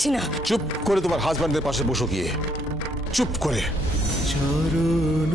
পারছি না। চুপ করে তোমার হাজবেন্ডের পাশে বসো গিয়ে, চুপ করে। চরণ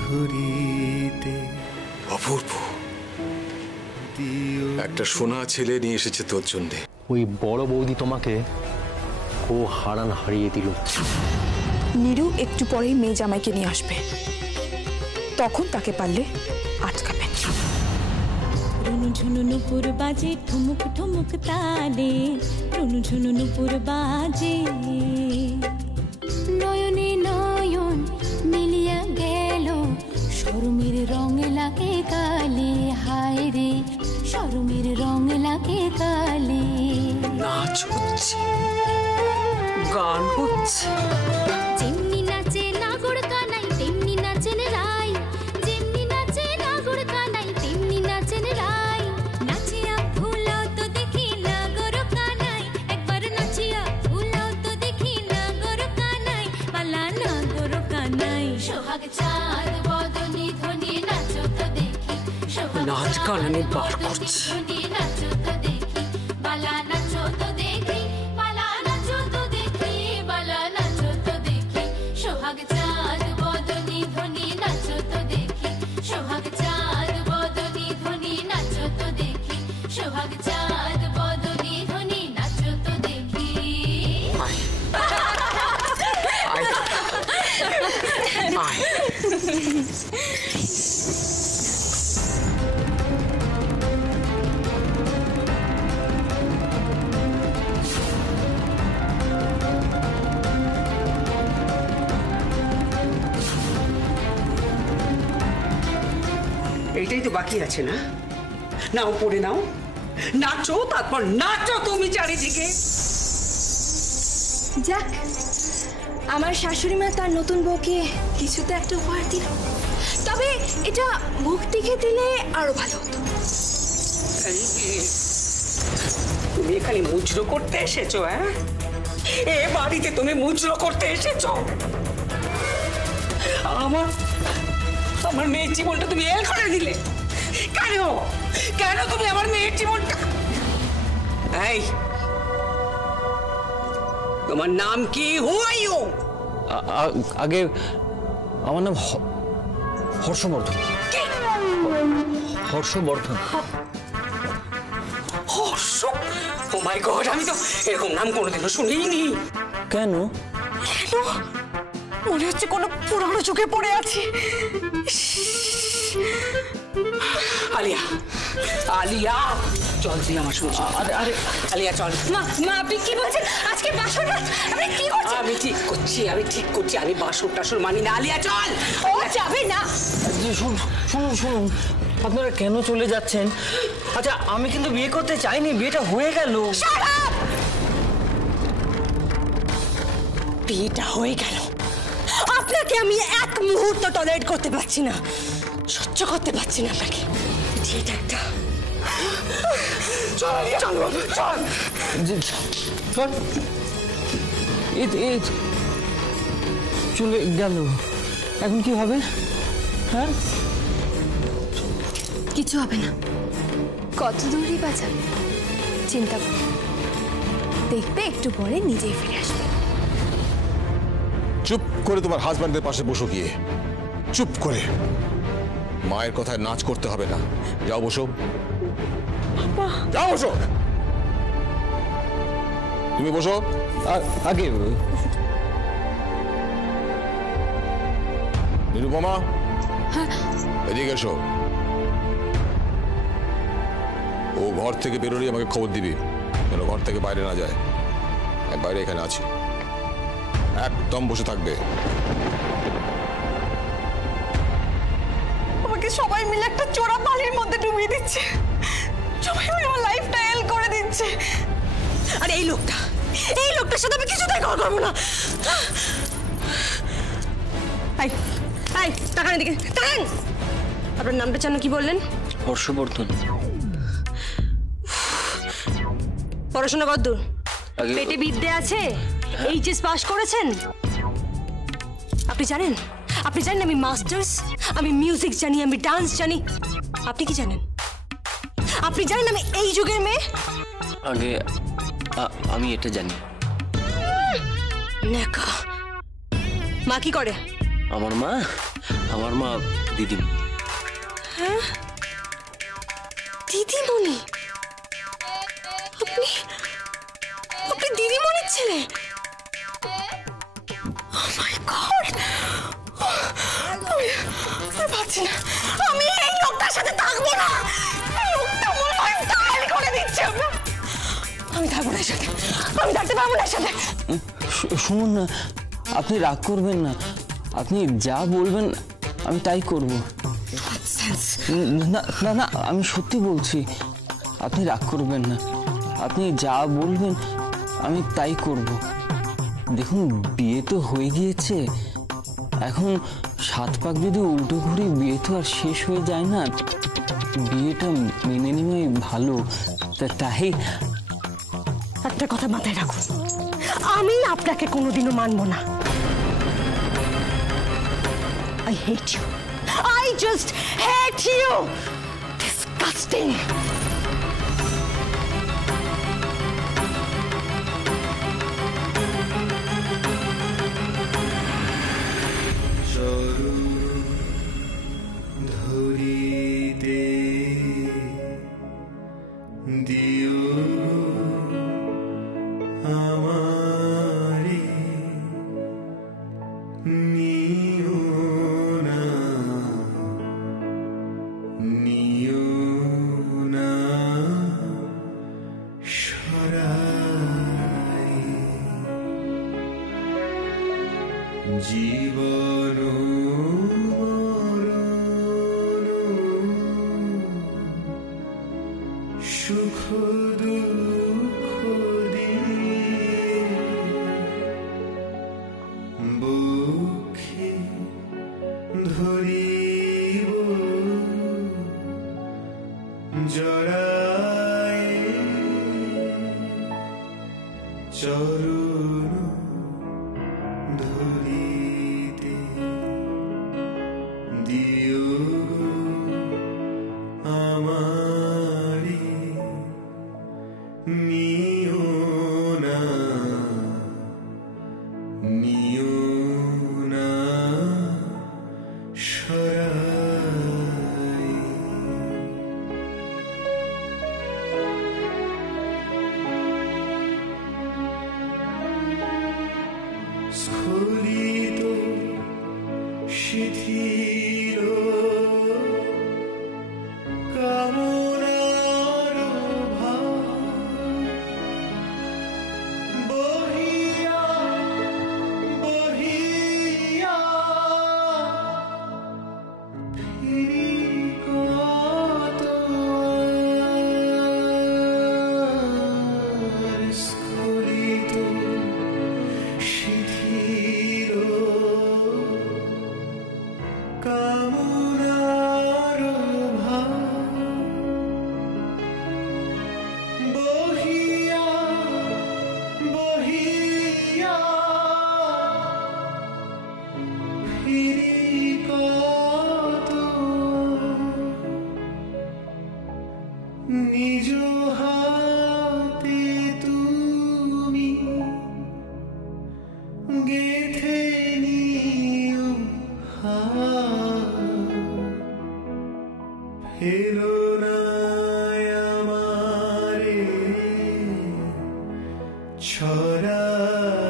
ধরিতে অপূর্ব, একটা সোনা ছেলে নিয়ে এসেছে তোর জন্যে। ওই বড় বৌদি তোমাকে ও হারান হারিয়ে দিল। নীরু একটু পরেই মেয়ে জামাইকে নিয়ে আসবে, তখন তাকে পারলে আটকাবেন। রুনু ঝুনু নুপুর বাজে ঠুমুক ঠুমুক তালে, রুনু ঝুনু নুপুর বাজে। নয়নে নয়ন মিলিয়া গেল, শরমের রং লাগে কালে, হায় রে শরমের রং লাগে কালে। নাচ হচ্ছে, গান হচ্ছে। যেমনি নাচে নাগর কানাই তেমনি নাচেন রাই, যেমনি নাচে নাগর কানাই তেমনি নাচেন রাই। নাচিয়া ভুলাও তো দেখি নাগর কানাই, একবার নাচিয়া ভুলাও তো দেখি নাগর কানাই, পালা নাগর কানাই। সোহাগ চাঁদ বদনি ধ্বনি নাচো তো দেখি, নাচ গান আমি বার করছি। নাচো তো দেখি, পালা নাচো তো দেখি, পালা নাচো তো দেখি, পালা নাচো তো দেখি। সোহাগ চাঁদ বদনি ধ্বনি নাচো তো দেখি, সোহাগ চাঁদ বদনি ধ্বনি নাচো তো দেখি, সোহাগ চাঁদ বদনি ধ্বনি নাচো তো দেখি। এইটাই তো বাকি আছে না? নাও পড়ে নাও, নাচো, তারপর নাচো তুমি চারিদিকে। যাক, আমার শাশুড়ি মা তার নতুন বউকে কিছুতে একটা উপহার দিল, তবে এটা ভক্তিকে দিলে আরো ভালো হতো। তুমি এখানে মুচড়ো করতে এসেছো? হ্যাঁ, এ বাড়িতে তুমি মুচড়ো করতে এসেছো? আমার মেয়ের জীবনটা তুমি এল করে দিলে কেন? কেন তুমি আমার মেয়ের জীবনটা? এই, তোমার নাম কি? হু আর ইউ? আগে আমার নাম হর্ষবর্ধন। হর্ষবর্ধন। হর্ষ? ও মাই গড, আমি তো এরকম নাম কোনোদিনও শুনিনি। কেন? কেন? মনে হচ্ছে কোনো পুরানো যুগে পড়ে আছি। আলিয়া, আলিয়া চল তুই আমার সঙ্গে। আরে আরে আলিয়া চল। মা মা আপনি কি বলছেন? আজকে বাসর রাত, আপনি কি করছেন? আমি ঠিক করছি, আমি ঠিক করছি, আমি বাসর টাসর মানি না। আলিয়া চল। ও যাবে না। শুনুন শুনুন শুনুন, আপনারা কেন চলে যাচ্ছেন? আচ্ছা, আমি কিন্তু বিয়ে করতে চাইনি, বিয়েটা হয়ে গেল। বিয়েটা হয়ে গেল, আপনাকে আমি এক মুহূর্ত টলারেট করতে পারছি না, সহ্য করতে পারছি না আপনাকে। এটা একটা চল আলিয়া, চল চল চল। চলে গেল, এখন কি হবে? হ্যাঁ, কিছু হবে না। কত দূরই বাঁচান, চিন্তা করুন, দেখবে একটু পরে নিজেই ফিরে আসবে। চুপ করে তোমার হাজবেন্ডের পাশে বসো গিয়ে, চুপ করে। মায়ের কথায় নাচ করতে হবে না, যাও বসো, যাও বসো। তুমি বসো। আগে নিরুপমা, এদিকে এসো। ও ঘর থেকে বেরোলেই আমাকে খবর দিবি, যেন ঘর থেকে বাইরে না যায়। বাইরে এখানে আছি, একদম বসে থাকবে। আমাকে সবাই মিলে একটা চোরা পানির মধ্যে ডুবিয়ে দিচ্ছে, সবাই মিলে আমার লাইফটা এল করে দিচ্ছে। আর এই লোকটার সাথে আমি কিছুতেই কথা করবো না। তাকান এদিকে, তাকান। আপনার নামটা যেন কি বললেন? হর্ষবর্ধন। পড়াশোনা কতদূর? পেটে বিদ্যে আছে? এইচএস পাস করেছেন? আপনি জানেন আমি মাস্টার্স, আমি মিউজিক জানি, আমি ডান্স জানি। আপনি কি জানেন? আপনি জানেন আমি এই যুগের মেয়ে? আগে আমি এটা জানি। নেকা। মা কি করে? আমার মা দিদিমণি। হ্যাঁ, দিদিমণি? আপনি দিদিমণির ছেলে? Oh my God! আমি পারছি না, আমি এই লোকটার সাথে থাকবো না। এই লোকটা মনে হয় গালি করে দিচ্ছে। আমি থাকবো না এর সাথে, আমি থাকতে পারবো না এর সাথে। শুনুন না, আপনি রাগ করবেন না, আপনি যা বলবেন আমি তাই করব। না না না, আমি সত্যি বলছি, আপনি রাগ করবেন না, আপনি যা বলবেন আমি তাই করব। দেখুন, বিয়ে তো হয়ে গিয়েছে, এখন 7 পাক যদি উল্টো ঘুরে বিয়ে তো আর শেষ হয়ে যায় না। বিয়েটা মেনে নেওয়াই ভালো। তাই একটা কথা মাথায় রাখুন, আমি আপনাকে কোনোদিনও মানবো না। I hate you. I just hate you. Disgusting. ধরিতে দিও আমারে, নিও না, নিও না সরাই, জীবন সুখ দুঃখ দিয়ে বুকে ধরিব জড়ায়, চরণ ধরিতে দিও আমারে, নিও না, নিও না সরাই। স্খলিত শিথিল কামনার ভাব, বহিয়া বহিয়া ফিরি কত স্খলিত শিথিল কামনার ভাব, বহিয়া বহিয়া ফিরি কত নিজ হাতে তুমি গেথে নিও ফেরো না আমারে ছড়ায়,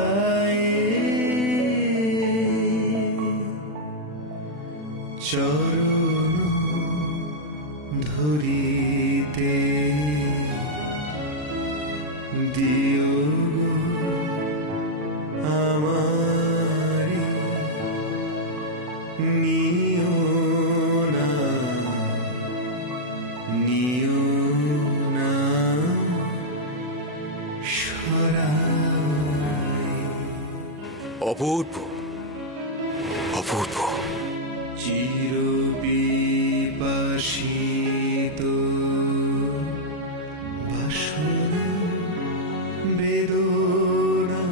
চরণ ধরিতে দিও আমারে, নিও না, নিও না সরাই। অপূর্ব, অপূর্ব। চির বিপাসিত বাসনা বেদনা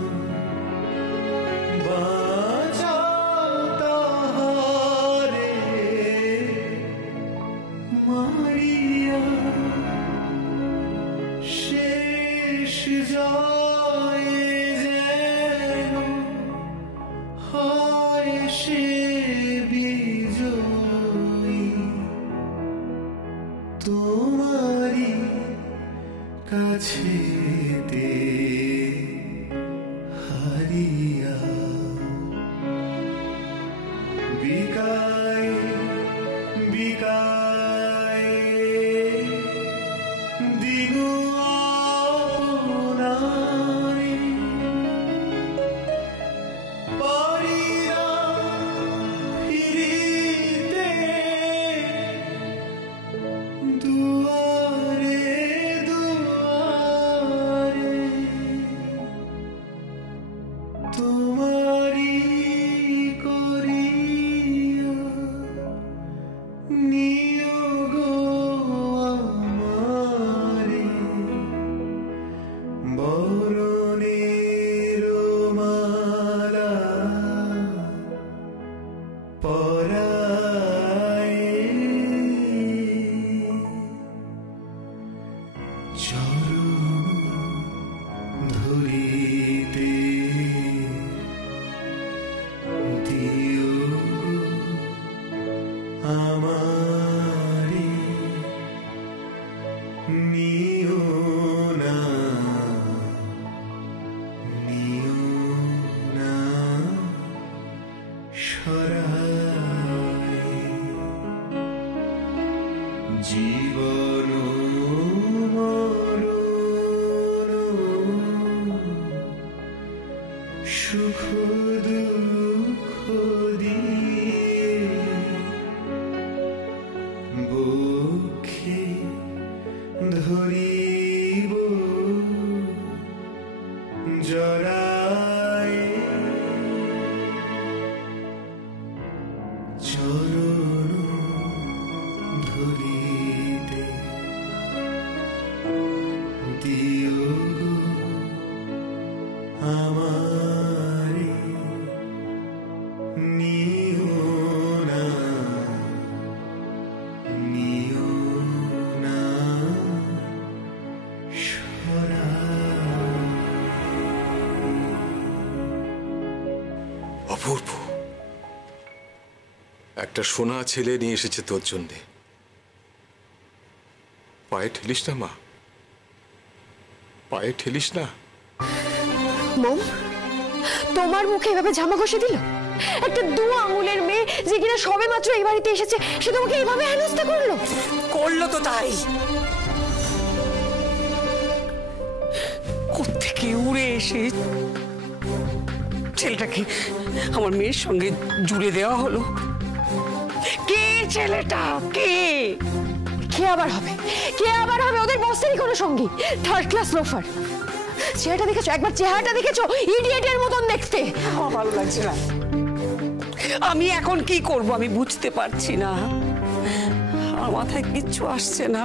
বাঁচাও তাহারে মারিয়া শেষ যা করিয়া বিকায় বিকায় দিন আপনায় পারিয়া ফিরিতে দুয়ারে দুয়ারে তোমারি করিয়া নিয়োগ আমারে বরণের মালা পরায় চরণ ধরিতে দিও আমারে নিও না সরায় জীবন মরণ সুখ দুঃখ দিয়ে বুকে ধরিব জড়ায় চরণ ধরিতে দিও আমারে নিও না অপূর্ব, একটা সোনা ছেলে নিয়ে এসেছে তোর জন্যে। পায়ে ঠেলিস না মা, পায়ে ঠেলিস না। মম, তোমার মুখে এভাবে জামা ঘষে দিল? একটা 2 আঙুলের মেয়ে যে কিনা সবে মাত্র এই বাড়িতে এসেছে, সে তোমাকে এইভাবে হেনস্থা করলো? করলো তো তাই। কোত্থেকে উড়ে এসে ছেলেটাকে আমার মেয়ের সঙ্গে জুড়ে দেওয়া হলো। কে ছেলেটা? কে কে আবার হবে? কে আবার হবে? ওদের বস্তারই কোনো সঙ্গী, 3rd ক্লাস লোফার। চেহারাটা দেখেছো? একবার চেহারাটা দেখেছো? ইডিয়েটের মতন দেখতে। আমার ভালো লাগছে না। আমি এখন কি করব আমি বুঝতে পারছি না। আমার মাথায় কিচ্ছু আসছে না।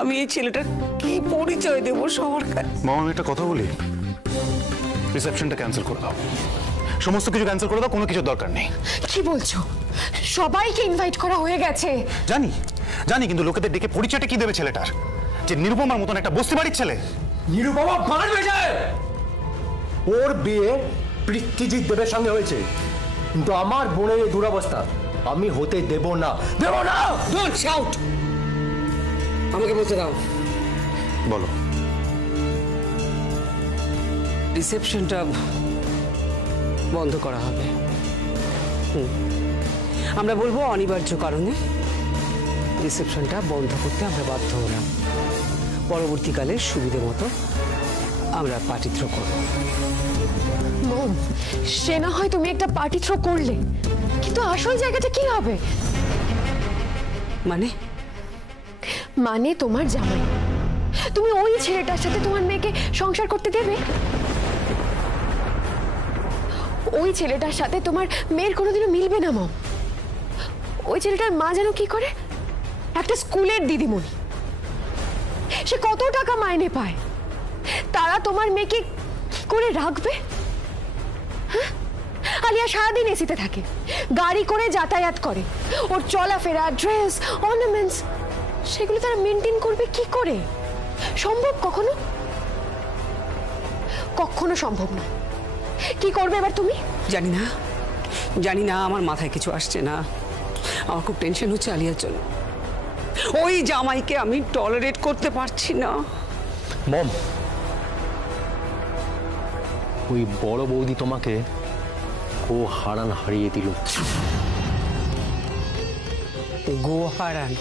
আমি এই ছেলেটার কি পরিচয় দেবো সবার কাছে? মামা, আমি একটা কথা বলি, রিসেপশনটা ক্যান্সেল করে দাও, সমস্ত কিছু ক্যান্সেল করে দাও, কোনো কিছু দরকার নেই। কি বলছো? সবাইকে ইনভাইট করা হয়ে গেছে। জানি জানি, কিন্তু লোকেদের ডেকে পরিচয়টা কি দেবে ছেলেটার? যে নিরুপমার মতন একটা বস্তি বাড়ির ছেলে। নিরুপমা মারবে যায়। ওর বিয়ে পৃথ্বীজিৎ দেবের সঙ্গে হয়েছে, কিন্তু আমার বোনের এই দুরবস্থা আমি হতে দেব না, দেব না। ডোন্ট শাউট, আমাকে বলতে দাও। বলো। রিসেপশনটা বন্ধ করা হবে। আমরা বলবো অনিবার্য কারণে রিসেপশনটা বন্ধ করতে আমরা বাধ্য হলাম। পরবর্তীকালে সুবিধে মতো আমরা পার্টি থ্রো করব। মম, সে না হয় তুমি একটা পার্টি থ্রো করলে, কিন্তু আসল জায়গাটা কি হবে? মানে তোমার জামাই, তুমি ওই ছেলেটার সাথে তোমার মেয়েকে সংসার করতে দেবে? ওই ছেলেটার সাথে তোমার মেয়ের কোনোদিনও মিলবে না মম। ওই ছেলেটার মা যেন কি করে? একটা স্কুলের দিদিমণি, সে কত টাকা মাইনে পায়, তারা তোমার মেয়েকে কি করে রাখবে? আলিয়া সারাদিন এসিতে থাকে, গাড়ি করে যাতায়াত করে, ওর চলাফেরা, ড্রেস, অর্নামেন্টস, সেগুলো তারা মেনটেন করবে কি করে? সম্ভব কখনো? কখনো সম্ভব না। কি করবে এবার তুমি? জানি না, আমার মাথায় কিছু আসছে না। আমার খুব টেনশন হচ্ছে আলিয়ার জন্য। ওই জামাইকে আমি টলারেট করতে পারছি না। মম, ওই বড় বৌদি তোমাকে ও হারান হারিয়ে দিল। গো হারান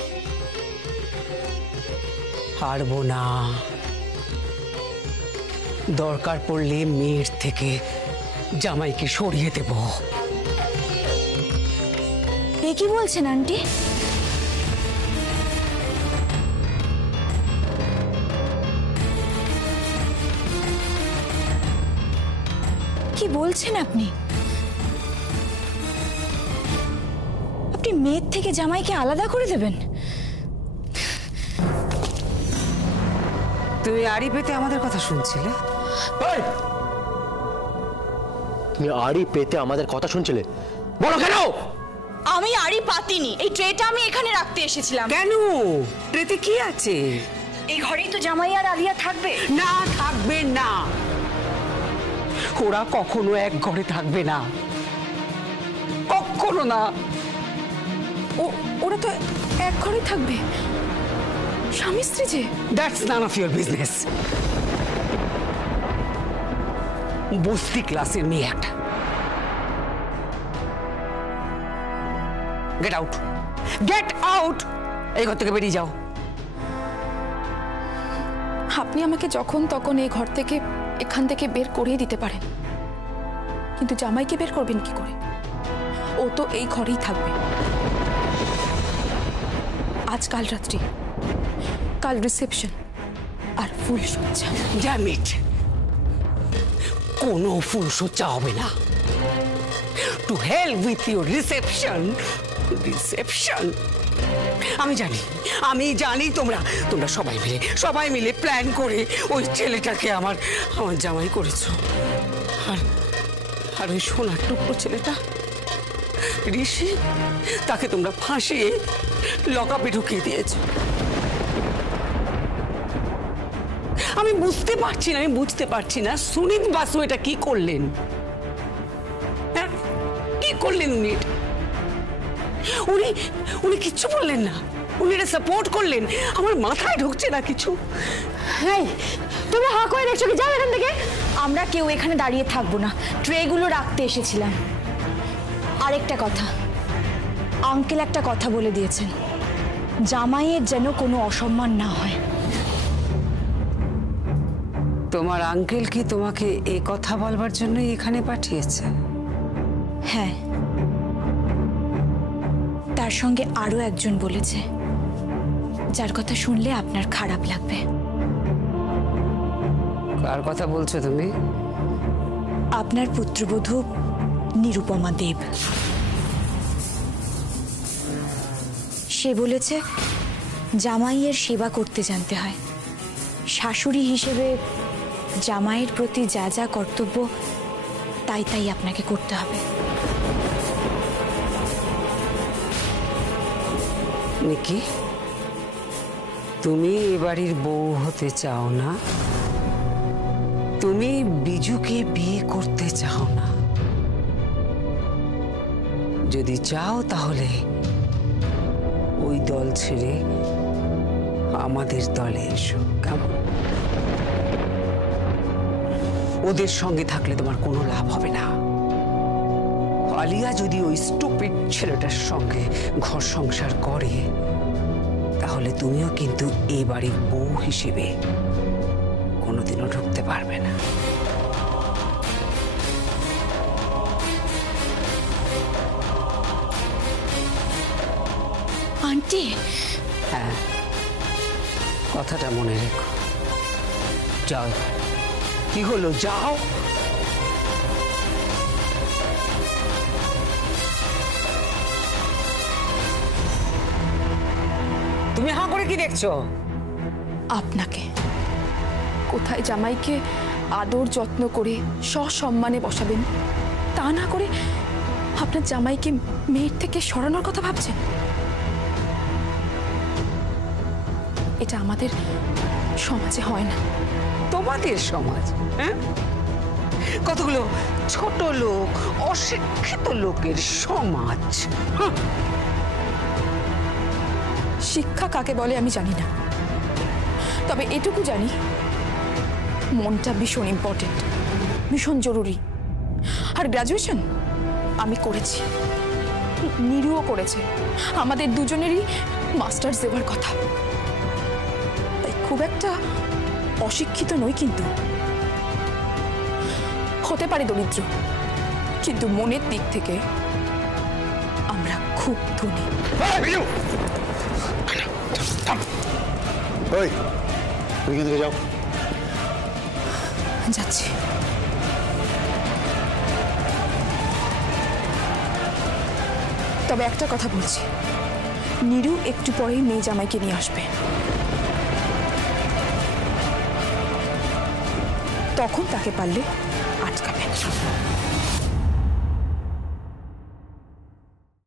হারবো না। দরকার পড়লে মেয়ের থেকে জামাইকে সরিয়ে দেব। এ কি বলছেন আন্টি? কি বলছেন আপনি? আপনি মেয়ের থেকে জামাইকে আলাদা করে দেবেন? তুমি আড়ি পেতে আমাদের কথা শুনছিলে? তুমি আড়ি পেতে আমাদের কথা শুনছিলে? বলো কেন? আমি আড়ি পাতিনি, এই ট্রেটা আমি এখানে রাখতে এসেছিলাম। কেন? ট্রেতে কি আছে? এই ঘরেই তো জামাই আর আলিয়া থাকবে। না, থাকবে না। ওরা কখনো এক ঘরে থাকবে না, কখনো না। ওরা তো এক ঘরে থাকবে, স্বামী স্ত্রী যে। That's none of your business. বস্তি ক্লাসের মেয়ে একটা। Get out, get out. এই ঘর থেকে বেরিয়ে যাও। আপনি আমাকে যখন তখন এই ঘর থেকে, এখান থেকে বের করিয়ে দিতে পারেন, কিন্তু জামাইকে বের করবেন কি করে? ও তো এই ঘরেই থাকবে। আজ কাল রাত্রি, কাল রিসেপশন আর ফুল সজ্জা। ড্যাম ইট, কোনো ফুল সজ্জা হবে না। To hell with your reception. Reception আমি জানি তোমরা সবাই মিলে প্ল্যান করে ওই ছেলেটাকে আমার জামাই করেছো। আর ওই সোনার টুকরো ছেলেটা ঋষি, তাকে তোমরা ফাঁসিয়ে লকআপে ঢুকিয়ে দিয়েছো। আমি বুঝতে পারছি না সুনীত বাসু এটা কি করলেন? কি করলেন উনি কিচ্ছু বললেন না, উনি এটা সাপোর্ট করলেন। আমার মাথায় ঢুকছে না কিছু। হ্যাঁ, তোমরা হা করে দেখছো কি? যাও এখান থেকে। আমরা কেউ এখানে দাঁড়িয়ে থাকবো না, ট্রেগুলো রাখতে এসেছিলাম। আরেকটা কথা, আঙ্কেল একটা কথা বলে দিয়েছেন, জামাইয়ের যেন কোনো অসম্মান না হয়। তোমার আঙ্কেল কি তোমাকে এই কথা বলবার জন্যই এখানে পাঠিয়েছে? হ্যাঁ, তার সঙ্গে আরো একজন বলেছে, যার কথা শুনলে আপনার খারাপ লাগবে। কার কথা বলছো তুমি? আপনার পুত্রবধূ নিরুপমা দেব। সে বলেছে জামাইয়ের সেবা করতে জানতে হয়। শাশুড়ি হিসেবে জামাইয়ের প্রতি যা যা কর্তব্য তাই আপনাকে করতে হবে। নিকি, তুমি এ বাড়ির বউ হতে চাও না? তুমি বিজুকে বিয়ে করতে চাও না? যদি চাও তাহলে ওই দল ছেড়ে আমাদের দলে এসো। কেমন? ওদের সঙ্গে থাকলে তোমার কোনো লাভ হবে না। আলিয়া যদি ওই স্টুপিড ছেলেটার সঙ্গে ঘর সংসার করে, তাহলে তুমিও কিন্তু এই বাড়ির বউ হিসেবে কোনোদিনও ঢুকতে পারবে না। আন্টি, হ্যাঁ, কথাটা মনে রেখো। যাও। কি হলো? যাও। তুমি হাঁ করে কি দেখছো? আপনাকে। কোথায় জামাইকে আদর যত্ন করে সসম্মানে বসাবেন, তা না করে আপনার জামাইকে মেয়ের থেকে সরানোর কথা ভাবছেন। এটা আমাদের সমাজে হয় না। তোমাদের সমাজ? হ্যাঁ, কতগুলো ছোট লোক, অশিক্ষিত লোকের সমাজ। শিক্ষা কাকে বলে আমি জানি না, তবে এটুকু জানি মনটা ভীষণ ইম্পর্টেন্ট। ভীষণ জরুরি। আর গ্র্যাজুয়েশন আমি করেছি, নীরুও করেছে, আমাদের দুজনেরই মাস্টার্স দেওয়ার কথা। তাই খুব একটা অশিক্ষিত নই, কিন্তু হতে পারে দরিদ্র, কিন্তু মনের দিক থেকে আমরা খুব ধনী। ওই তুমি এখান থেকে যাও। যাচ্ছি। তবে একটা কথা বলছি, নীরু একটু পরেই মেয়ে জামাইকে নিয়ে আসবে, তখন তাকে পারলে আটকাবেন।